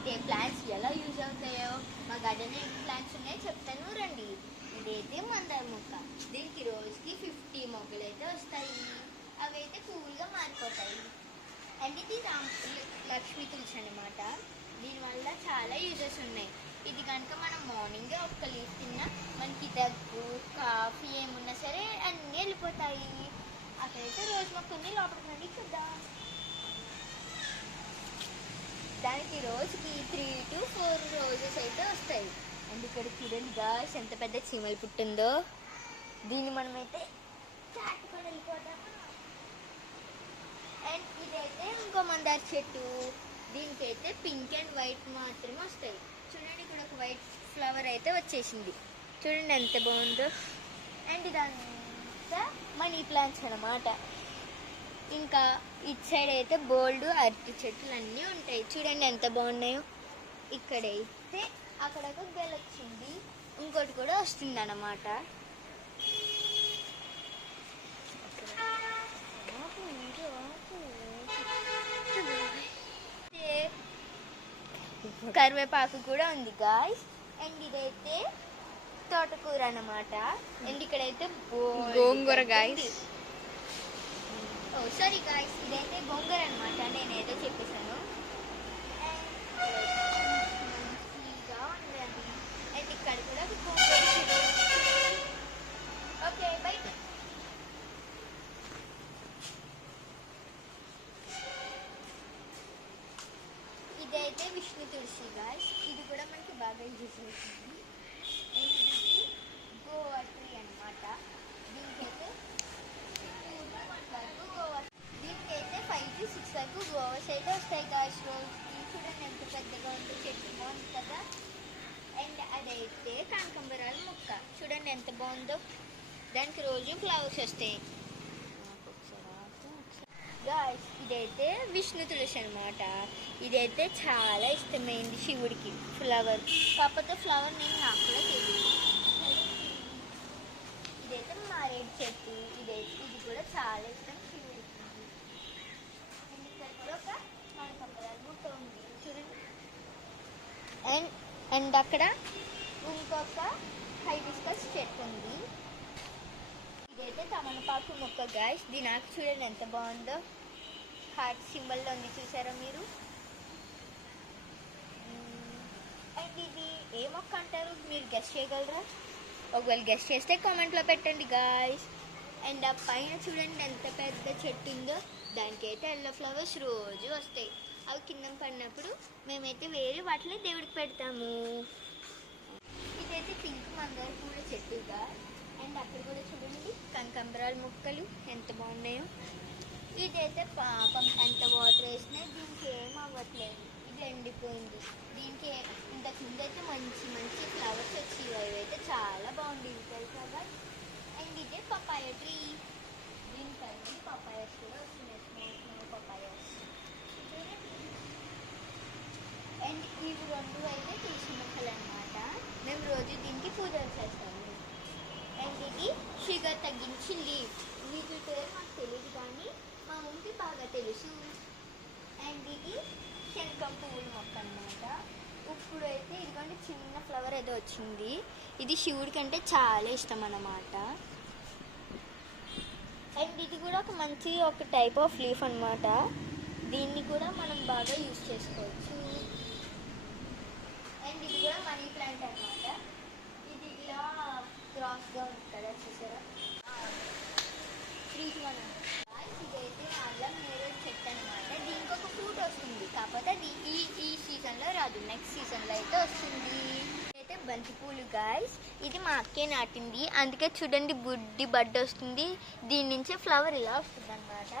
అయితే ప్లాంట్స్ ఎలా యూజ్ అవుతాయో మా గార్డెన్లో ఎన్ని ప్లాంట్స్ ఉన్నాయో చెప్తాను రండి. ఇదైతే మందార మొక్క. దీనికి రోజుకి 50 మొగ్గలు అయితే వస్తాయి. అవి అయితే పువ్వులుగా మారిపోతాయి. అండ్ ఇది లక్ష్మీ తులసి అనమాట. దీనివల్ల చాలా యూజెస్ ఉన్నాయి. ఇది కనుక మనం మార్నింగే ఒక్క లీఫ్ తిన్నా మనకి దగ్గు కాఫీ ఏమున్నా సరే అన్నీ వెళ్ళిపోతాయి. అక్కడైతే రోజు మొక్క ఉంది, లోపలికి రండి చూద్దాం. దానికి రోజుకి 3 to 4 రోజెస్ అయితే వస్తాయి. అండ్ ఇక్కడ చూడండి గాయ్స్ ఎంత పెద్ద చీమలు పుట్టిందో. దీన్ని మనమైతే చాటుకొని వెళ్ళిపోతాము. అండ్ ఇదైతే ఇంకో మందార చెట్టు. దీనికైతే పింక్ అండ్ వైట్ మాత్రమే వస్తాయి. చూడండి ఇక్కడ ఒక వైట్ ఫ్లవర్ అయితే వచ్చేసింది. చూడండి ఎంత బాగుందో. అండ్ ఇదంతా మనీ ప్లాంట్స్ అన్నమాట. ఇంకా ఇటు సైడ్ అయితే బోల్డ్ అరటి చెట్లు అన్నీ ఉంటాయి. చూడండి ఎంత బాగున్నాయో. ఇక్కడైతే అక్కడ ఒక గెల వచ్చింది, ఇంకోటి కూడా వస్తుంది అన్నమాట. కరివేపాకు కూడా ఉంది గాయ్స్. అండ్ ఇదైతే తోటకూర అన్నమాట. అండ్ ఇక్కడైతే గోంగూర గాయ్స్. సారీ గాయ్స్, ఇదైతే గోంగూర అనమాట. నేనేదో చెప్పేశాను. మంచిగా ఉందండి. అండ్ ఇక్కడ కూడా గోంగూర. ఓకే బయట ఇదైతే విష్ణు తులసి గాయ్స్. ఇది కూడా మనకి బాగా యూజ్ అవుతుంది. అండ్ ఇది గోవా ట్రీ అనమాట. దీనికైతే 5 to 6 వరకు గోవాస్ అయితే వస్తాయి గాయ్స్ రోజుకి. చూడండి ఎంత పెద్దగా ఉందో, చెట్టు బాగుంది కదా. అండ్ అదైతే కనకాంబరాల మొక్క. చూడండి ఎంత బాగుందో. దానికి రోజు ఫ్లవర్స్ వస్తాయి గాయ్స్. ఇదైతే విష్ణు తులసి అనమాట. ఇదైతే చాలా ఇష్టమైంది శివుడికి ఫ్లవర్. కాకపోతే ఫ్లవర్ నేను నాకు కూడా తెలియదు. ఇదైతే మారేడు చెట్టు. ఇది కూడా చాలా ఇష్టం శివుడికి. ఒక కనకాంబరాల మొక్క ఉంది చూడండి. అండ్ అక్కడ ఇంకొక హైబిస్కస్ చెట్టు ఉంది. ఇదైతే తమలపాకు మొక్క గాయ్స్. దీని ఆకు చూడండి ఎంత బాగుందో. హార్ట్ సింబల్లో ఉంది చూసారా మీరు. అండ్ ఇది ఏ మొక్క అంటారు మీరు గెస్ట్ చేయగలరా? ఒకవేళ గెస్ట్ చేస్తే కామెంట్లో పెట్టండి గాయ్స్. అండ్ ఆ పైన చూడండి ఎంత పెద్ద చెట్టు ఉందో. దానికైతే ఎల్లో ఫ్లవర్స్ రోజు వస్తాయి. అవి కింద పడినప్పుడు మేమైతే వేరే వాటిని దేవుడికి పెడతాము. ఇదైతే పింక్ మందార పూల చెట్టుగా. అండ్ అక్కడ కూడా చూడండి కనకాంబరాల మొక్కలు ఎంత బాగున్నాయో. ఇదైతే పాపం ఎంత వాటర్ వేసినా దీనికి ఏం అవ్వట్లేదు. ఇది ఎండిపోయింది. దీనికి ఇంతకు ముందు అయితే మంచి మంచి ఫ్లవర్స్ వచ్చేవి. అయితే చాలా బాగుండేవి తెలుసా. అండ్ ఇదే పపాయ ట్రీ. దీనికైతే పపాయస్ కూడా వస్తున్నాయి, స్మూత్ పపాయస్. అండ్ ఇవి రెండు అయితే తులసి మొక్కలు అనమాట. మేము రోజు దీనికి పూజలు చేస్తాము. అండ్ ఇది షుగర్ తగ్గించి లీఫ్. వీటి పేరు మాకు తెలియదు కానీ మా మమ్మీకి బాగా తెలుసు. అండ్ ఇది శంఖం పువ్వుల మొక్క అనమాట. ఇప్పుడు అయితే ఇదిగోండి చిన్న ఫ్లవర్ ఏదో వచ్చింది. ఇది శివుడి కంటే చాలా ఇష్టం అన్నమాట. అండ్ ఇది కూడా ఒక టైప్ ఆఫ్ లీఫ్ అనమాట. దీన్ని కూడా మనం బాగా యూజ్ చేసుకోవచ్చు. అండ్ ఇది కూడా మనీ ప్లాంట్ అనమాట. ఇది ఇలా క్రాస్గా ఉంది కదా చూసారా. ఇదైతే అల్లం నేరేడు చెట్టు అనమాట. దీనికి ఒక ఫ్రూట్ వస్తుంది. కాకపోతే అది ఈ సీజన్లో రాదు, నెక్స్ట్ సీజన్లో అయితే వస్తుంది. అయితే బంతిపూలు గాయ్స్. ఇది మా అక్కే నాటింది. అందుకే చూడండి బుడ్డి బడ్డ వస్తుంది. దీని నుంచే ఫ్లవర్ ఇలా వస్తుంది అనమాట.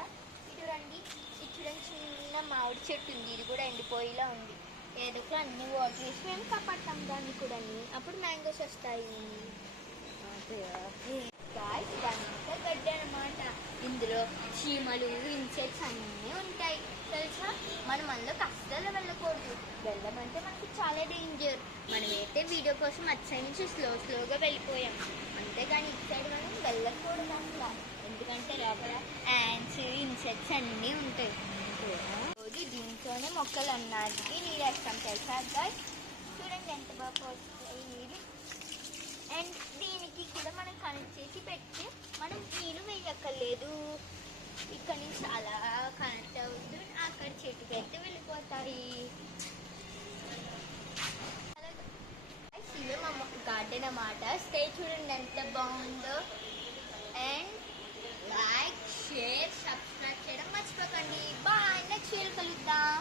ఇటు రండి. ఇది చూడండి చిన్న మామిడి చెట్టు ఉంది. ఇది కూడా ఎండిపోయేలా ఉంది. ఏదో అన్ని వాటర్ వేసి మేము కాపాడతాం దాన్ని కూడా. అప్పుడు మ్యాంగోస్ వస్తాయి గాయ్స్. ఇదంతా గడ్డి అనమాట. ఇందులో చీమలు ఇన్సెక్ట్స్ అన్నీ ఉంటాయి తెలుసా. మనం అందులోకి అస్సలు వెళ్ళకూడదు. వెళ్ళమంటే మనకి చాలా డేంజర్. మనమైతే వీడియో కోసం అటు సైడ్ నుంచి స్లోగా వెళ్ళిపోయాం. అంతేగాని ఇటు సైడ్ మనం వెళ్ళకూడదు అసలు. ఎందుకంటే లోపల యాంట్స్ ఇన్సెక్ట్స్ అన్నీ ఉంటాయి. రోజు ఓన్లీ దీంతోనే మొక్కలు అన్నానికి నీళ్ళు వేస్తాం తెలుసా గాయ్స్. చూడండి ఎంత బాగా పోస్తాయి నీళ్ళు. అండ్ దీనికి కూడా మనం కనెక్ట్ చేసి పెట్టి మనం నీళ్ళు వేయక్కర్లేదు. ఇక్కడ నుంచి అలా కనెక్ట్ అవుతుంది, అక్కడ చెట్టుకి అయితే వెళ్ళిపోతాయి. ఇది మా గార్డెన్ అన్నమాట. స్టే చూడండి ఎంత బాగుందో. అండ్ లైక్, షేర్, సబ్స్క్రైబ్ చేయడం మర్చిపోకండి. బాయ్, నెక్స్ట్ వీడియో కలుద్దాం.